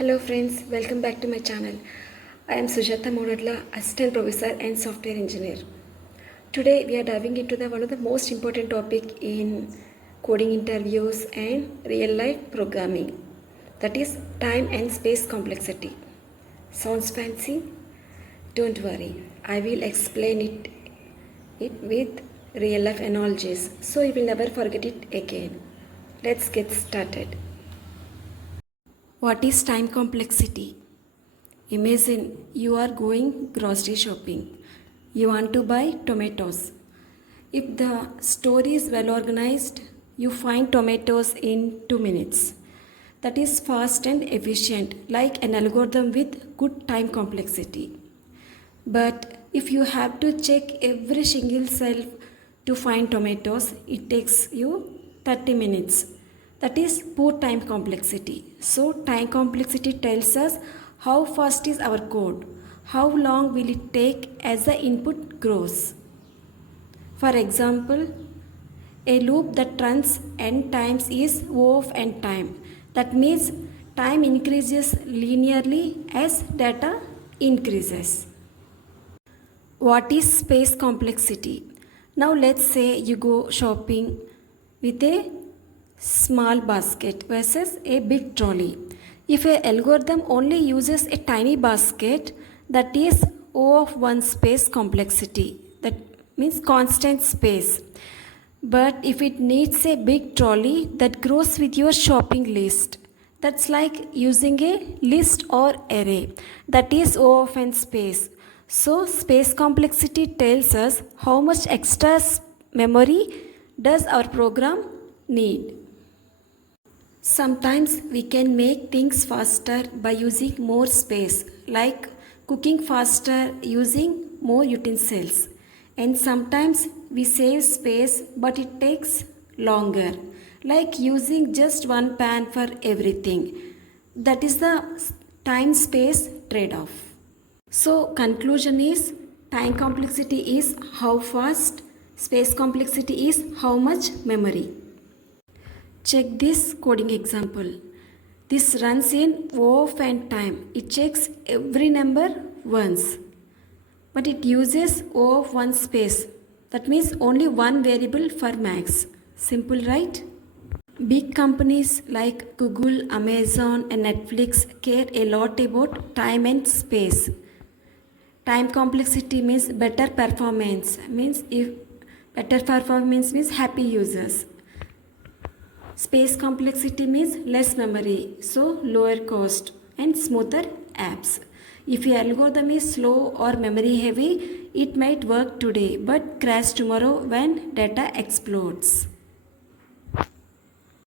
Hello friends, welcome back to my channel. I am Sujata Modadla, Assistant Professor and Software Engineer. Today we are diving into one of the most important topic in coding interviews and real life programming. That is time and space complexity. Sounds fancy? Don't worry, I will explain it with real life analogies so you will never forget it again. Let's get started. What is time complexity? Imagine you are going grocery shopping. You want to buy tomatoes. If the store is well organized, you find tomatoes in 2 minutes. That is fast and efficient, like an algorithm with good time complexity. But if you have to check every single cell to find tomatoes, it takes you 30 minutes. That is poor time complexity. So time complexity tells us how fast is our code, how long will it take as the input grows. For example, a loop that runs n times is O of n time. That means time increases linearly as data increases. What is space complexity? Now let's say you go shopping with a small basket versus a big trolley. If a algorithm only uses a tiny basket, that is O of 1 space complexity. That means constant space. But if it needs a big trolley that grows with your shopping list, that's like using a list or array. That is O of n space. So space complexity tells us how much extra memory does our program need. Sometimes we can make things faster by using more space, like cooking faster using more utensils. And sometimes we save space but it takes longer, like using just one pan for everything. That is the time space trade off. So conclusion is time complexity is how fast, space complexity is how much memory. Check this coding example. This runs in O of n time. It checks every number once. But it uses O of 1 space. That means only one variable for max. Simple, right? Big companies like Google, Amazon and Netflix care a lot about time and space. Time complexity means better performance. Means happy users. Space complexity means less memory, so lower cost and smoother apps. If your algorithm is slow or memory heavy, it might work today but crash tomorrow when data explodes.